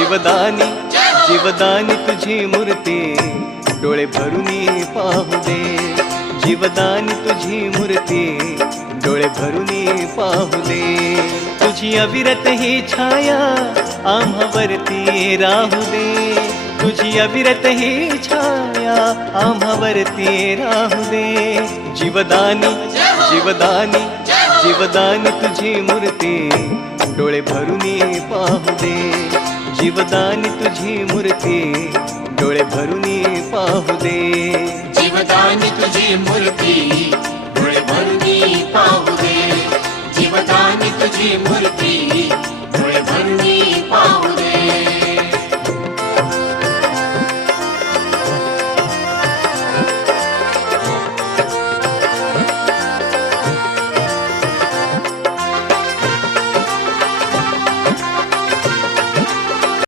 जीवदानी जीवदानी तुझी मूर्ती डोळे भरून पाहू दे, जीवदानी तुझी मूर्ती डोळे भरून पाहू दे। तुझी अविरत ही छाया आम्हावरती राहू दे, तुझी अविरत ही छाया आम्हावरती राहू दे। जीवदानी जीवदानी जीवदानी तुझी मूर्ती डोळे भरून पाहू दे, जीवदानी तुझी मूर्ती डोळे भरून पाहू दे। जीवदानी तुझी मूर्ती डोळे भरून पाहू दे, जीवदानी तुझी मूर्ती डोळे भरून पाहू